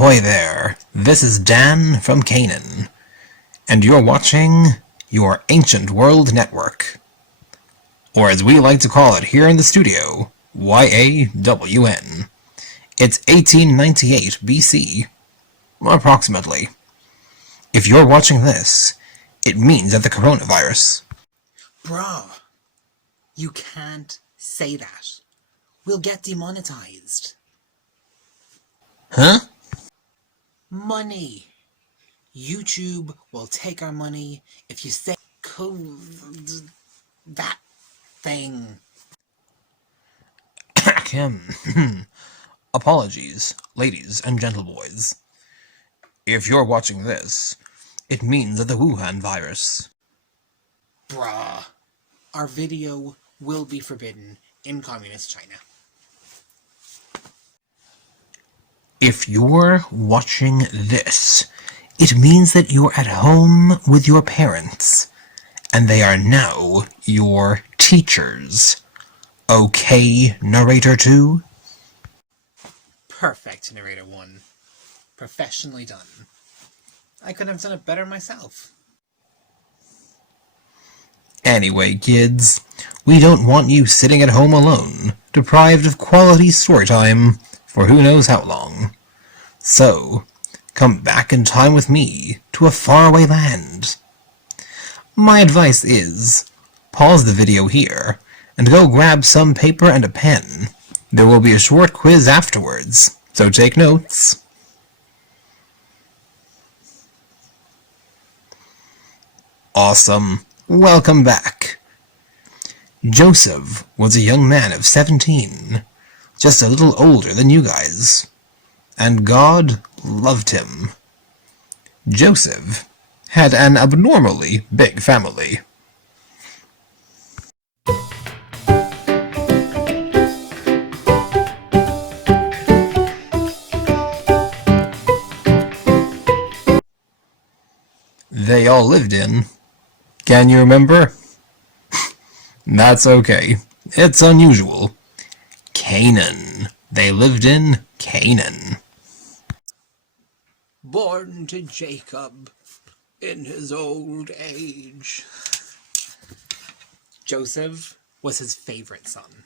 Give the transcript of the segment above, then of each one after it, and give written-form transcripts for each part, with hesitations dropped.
Ahoy there, this is Dan from Canaan, and you're watching your Ancient World Network, or as we like to call it here in the studio, YAWN. It's 1898 BC, approximately. If you're watching this, it means that the coronavirus... Bruh, you can't say that. We'll get demonetized. Huh? Money. YouTube will take our money if you say that thing. Apologies, ladies and gentleboys. If you're watching this, it means that the Wuhan virus... Bruh, our video will be forbidden in communist China. If you're watching this, it means that you're at home with your parents, and they are now your teachers. Okay, narrator 2? Perfect, narrator 1. Professionally done. I couldn't have done it better myself. Anyway, kids, we don't want you sitting at home alone, deprived of quality story time for who knows how long. So, come back in time with me to a faraway land. My advice is, pause the video here, and go grab some paper and a pen. There will be a short quiz afterwards, so take notes. Awesome. Welcome back. Joseph was a young man of 17, just a little older than you guys, and God loved him. Joseph had an abnormally big family. They all lived in... Can you remember? That's okay. It's unusual. Canaan. They lived in Canaan. Born to Jacob in his old age. Joseph was his favorite son.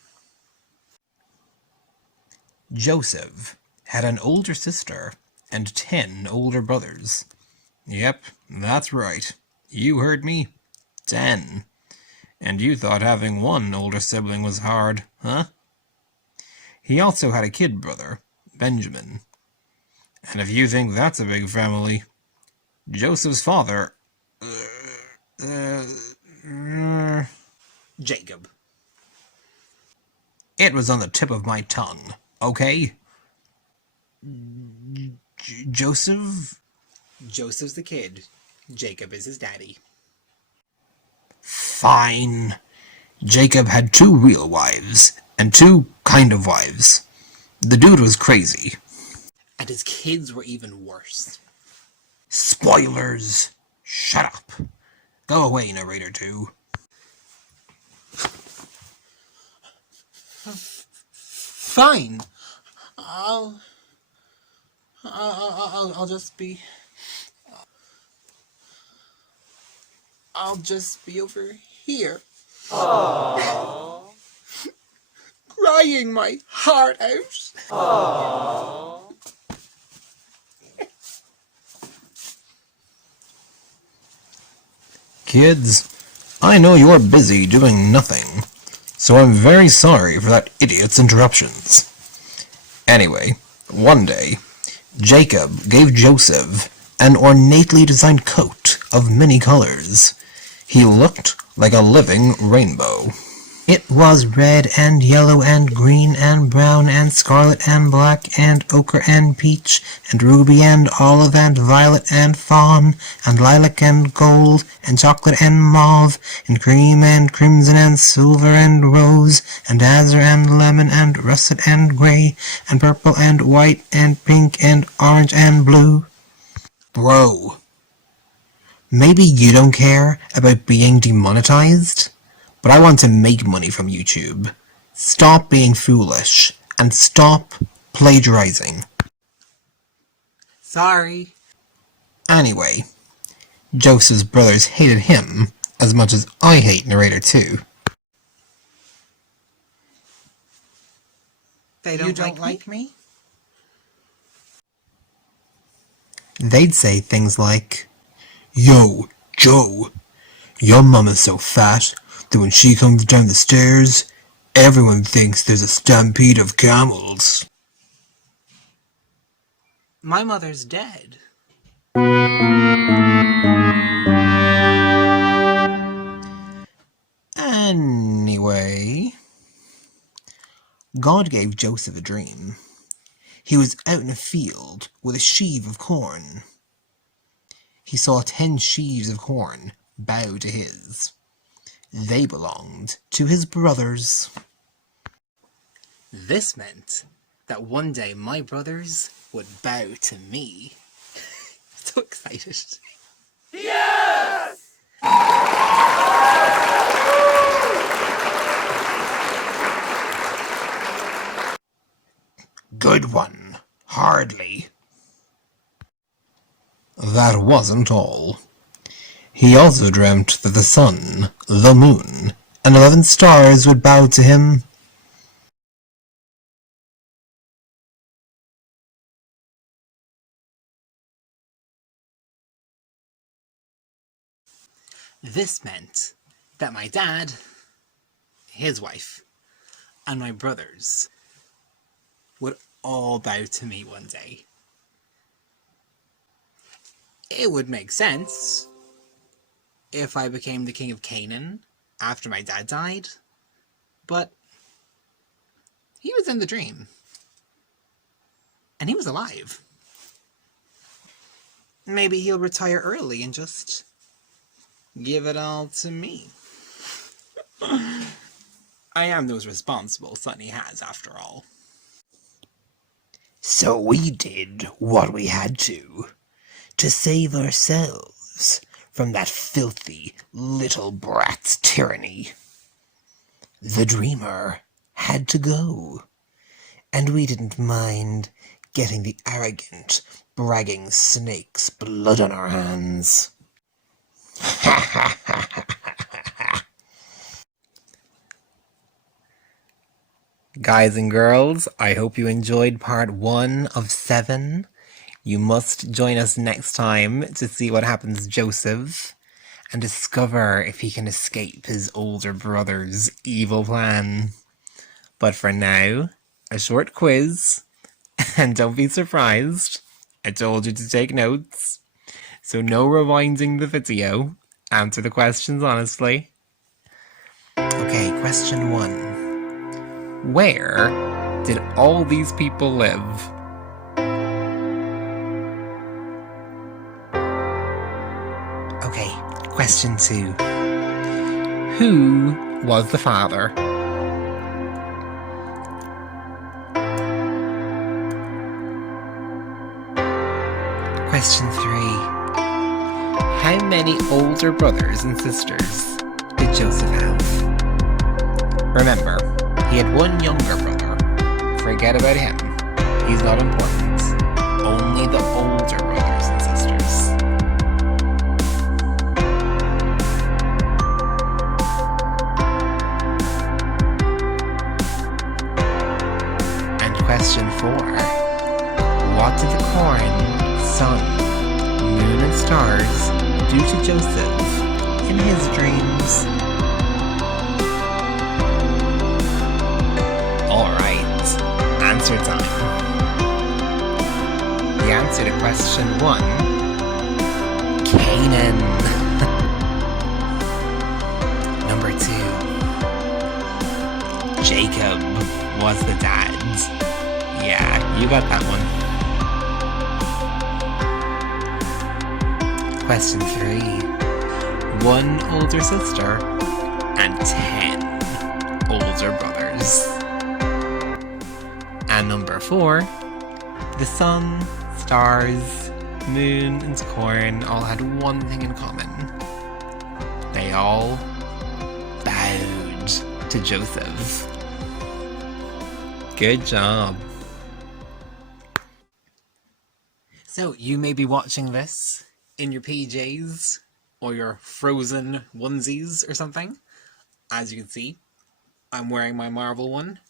Joseph had an older sister and 10 older brothers. Yep, that's right. You heard me. 10. And you thought having one older sibling was hard, huh? He also had a kid brother, Benjamin. And if you think that's a big family, Joseph's father... Jacob. It was on the tip of my tongue, okay? Joseph? Joseph's the kid. Jacob is his daddy. Fine. Jacob had 2 real wives, and 2 kind of wives. The dude was crazy. And his kids were even worse. Spoilers! Shut up. Go away, narrator 2. Fine. I'll just be... I'll just be over here. Aww. Crying my heart out. Aww. Kids, I know you're busy doing nothing, so I'm very sorry for that idiot's interruptions. Anyway, one day, Jacob gave Joseph an ornately designed coat of many colors. He looked like a living rainbow. It was red and yellow and green and brown and scarlet and black and ochre and peach and ruby and olive and violet and fawn and lilac and gold and chocolate and mauve and cream and crimson and silver and rose and azure and lemon and russet and gray and purple and white and pink and orange and blue. Bro, maybe you don't care about being demonetized, but I want to make money from YouTube. Stop being foolish, and stop plagiarizing. Sorry. Anyway, Joseph's brothers hated him as much as I hate Narrator 2. They don't like me? They'd say things like, "Yo, Joe, your mama's so fat that when she comes down the stairs, everyone thinks there's a stampede of camels." My mother's dead. Anyway, God gave Joseph a dream. He was out in a field with a sheaf of corn. He saw 10 sheaves of corn bow to his. They belonged to his brothers. This meant that one day my brothers would bow to me. So excited. Yes! Good one. Hardly. That wasn't all. He also dreamt that the sun, the moon, and 11 stars would bow to him. This meant that my dad, his wife, and my brothers would all bow to me one day. It would make sense if I became the king of Canaan after my dad died, but he was in the dream, and he was alive. Maybe he'll retire early and just give it all to me. I am the most responsible son he has, after all. So we did what we had to save ourselves from that filthy little brat's tyranny. The dreamer had to go, and we didn't mind getting the arrogant, bragging snake's blood on our hands. Guys and girls, I hope you enjoyed part 1 of 7. You must join us next time to see what happens to Joseph and discover if he can escape his older brother's evil plan. But for now, a short quiz, and don't be surprised, I told you to take notes. So no rewinding the video. Answer the questions honestly. Okay, question 1. Where did all these people live? Okay, question 2. Who was the father? Question 3. How many older brothers and sisters did Joseph have? Remember, he had one younger brother. Forget about him. He's not important. Only the older brothers and sisters. And question 4. What did the corn, sun, moon and stars do to Joseph in his dreams? Alright, answer time. The answer to question 1, Canaan. Number 2, Jacob was the dad. Yeah, you got that one. Question 3. 1 older sister and 10 older brothers. And number 4. The sun, stars, moon, and corn all had one thing in common. They all bowed to Joseph. Good job. So, you may be watching this in your PJs or your frozen onesies or something. As you can see, I'm wearing my Marvel one.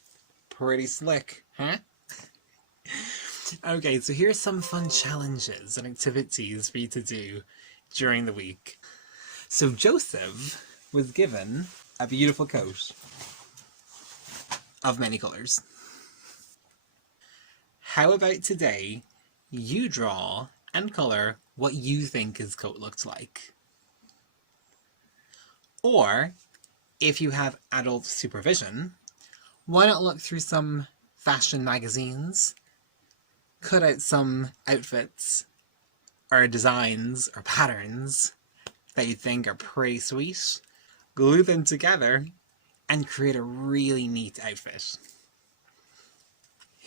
Pretty slick, huh? Okay, so here's some fun challenges and activities for you to do during the week. So Joseph was given a beautiful coat of many colours. How about today you draw and colour what you think his coat looked like? Or, if you have adult supervision, why not look through some fashion magazines, cut out some outfits or designs or patterns that you think are pretty sweet, glue them together, and create a really neat outfit.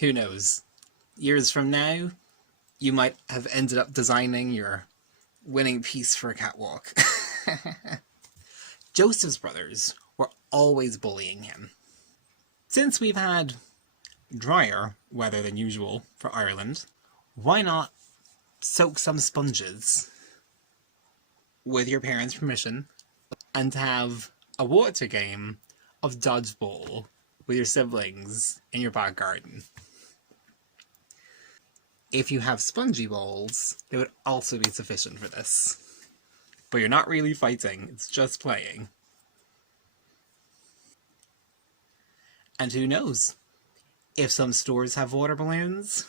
Who knows? Years from now, you might have ended up designing your winning piece for a catwalk. Joseph's brothers were always bullying him. Since we've had drier weather than usual for Ireland, why not soak some sponges with your parents' permission and have a water game of dodgeball with your siblings in your back garden? If you have spongy balls, they would also be sufficient for this. But you're not really fighting, it's just playing. And who knows? If some stores have water balloons,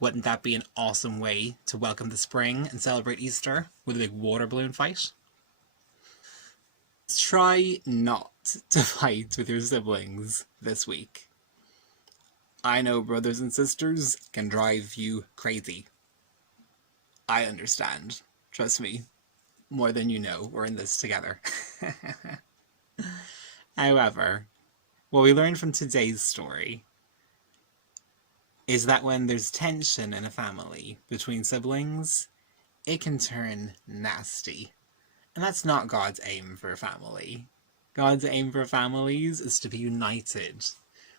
wouldn't that be an awesome way to welcome the spring and celebrate Easter with a big water balloon fight? Try not to fight with your siblings this week. I know brothers and sisters can drive you crazy. I understand. Trust me. More than you know. We're in this together. However, what we learned from today's story is that when there's tension in a family between siblings, it can turn nasty. And that's not God's aim for a family. God's aim for families is to be united,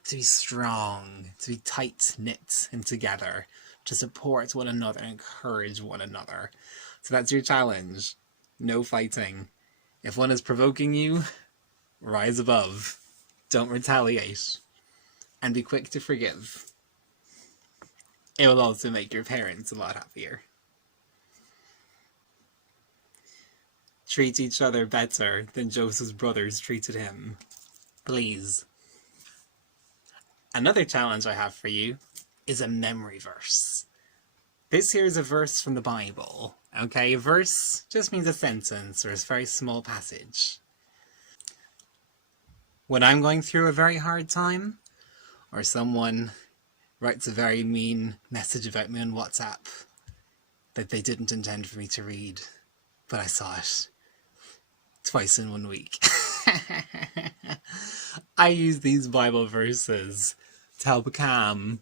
to be strong, to be tight-knit and together, to support one another and encourage one another. So that's your challenge. No fighting. If one is provoking you, rise above. Don't retaliate. And be quick to forgive. It will also make your parents a lot happier. Treat each other better than Joseph's brothers treated him. Please. Another challenge I have for you is a memory verse. This here is a verse from the Bible. Okay, a verse just means a sentence or a very small passage. When I'm going through a very hard time, or someone writes a very mean message about me on WhatsApp that they didn't intend for me to read, but I saw it twice in 1 week. I use these Bible verses to help calm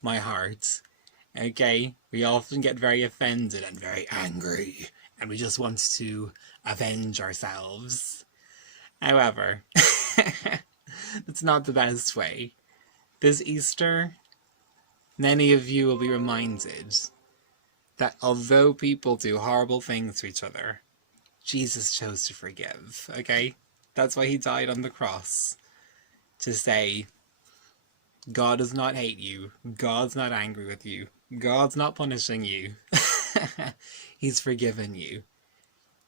my heart. Okay, we often get very offended and very angry, and we just want to avenge ourselves. However, that's not the best way. This Easter, many of you will be reminded that although people do horrible things to each other, Jesus chose to forgive, okay? That's why he died on the cross. To say, God does not hate you. God's not angry with you. God's not punishing you. He's forgiven you.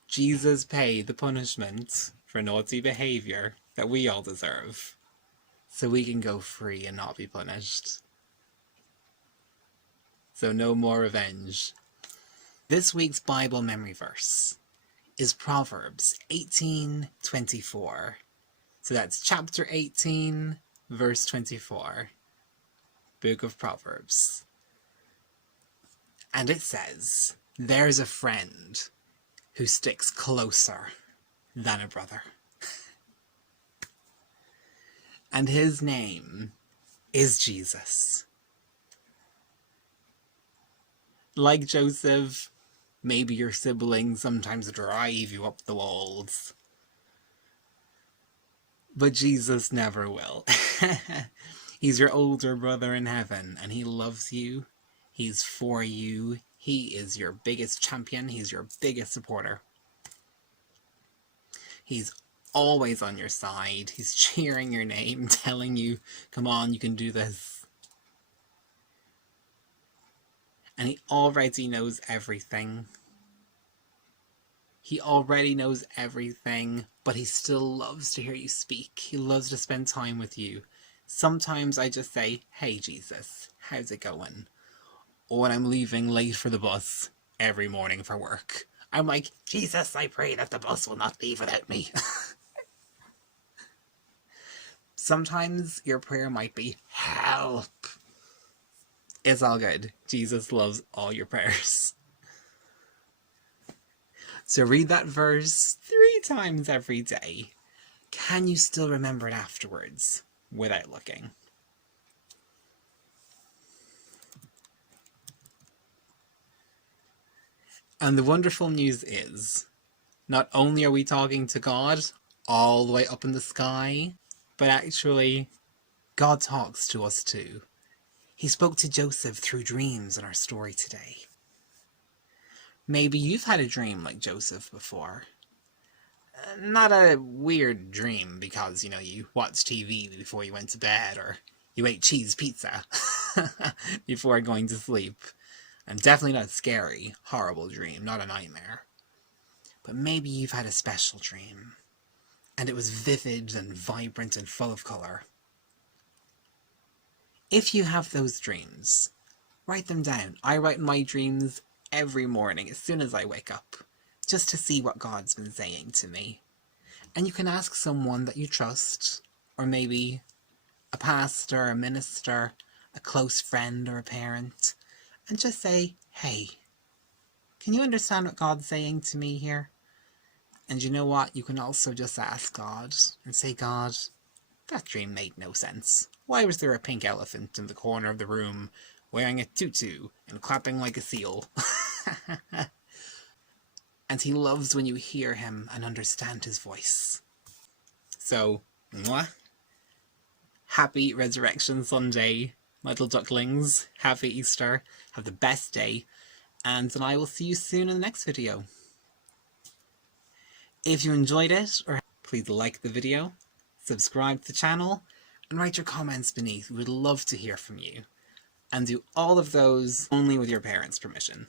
Jesus paid the punishment for naughty behavior that we all deserve, so we can go free and not be punished. So no more revenge. This week's Bible memory verse is Proverbs 18:24. So that's chapter 18, verse 24. Book of Proverbs. And it says, "There's a friend who sticks closer than a brother. And his name is Jesus." Like Joseph, maybe your siblings sometimes drive you up the walls. But Jesus never will. He's your older brother in heaven, and he loves you, He's for you. He is your biggest champion. He's your biggest supporter. He's always on your side. He's cheering your name, telling you, come on, you can do this. And he already knows everything. He already knows everything, but he still loves to hear you speak. He loves to spend time with you. Sometimes I just say, hey Jesus, how's it going? Or when I'm leaving late for the bus every morning for work, I'm like, Jesus, I pray that the bus will not leave without me. Sometimes your prayer might be, help. It's all good. Jesus loves all your prayers. So read that verse 3 times every day. Can you still remember it afterwards without looking? And the wonderful news is, not only are we talking to God all the way up in the sky, but actually, God talks to us too. He spoke to Joseph through dreams in our story today. Maybe you've had a dream like Joseph before. Not a weird dream because, you watched TV before you went to bed, or you ate cheese pizza before going to sleep. And definitely not a scary, horrible dream, not a nightmare. But maybe you've had a special dream, and it was vivid and vibrant and full of colour. If you have those dreams, write them down. I write my dreams every morning as soon as I wake up, just to see what God's been saying to me. And you can ask someone that you trust, or maybe a pastor, a minister, a close friend or a parent, and just say, hey, can you understand what God's saying to me here? And you know what? You can also just ask God and say, God, that dream made no sense. Why was there a pink elephant in the corner of the room wearing a tutu and clapping like a seal? And he loves when you hear him and understand his voice. So, mwah. Happy Resurrection Sunday, my little ducklings. Happy Easter. Have the best day. And then I will see you soon in the next video. If you enjoyed it, please like the video, subscribe to the channel, and write your comments beneath. We would love to hear from you. And do all of those only with your parents' permission.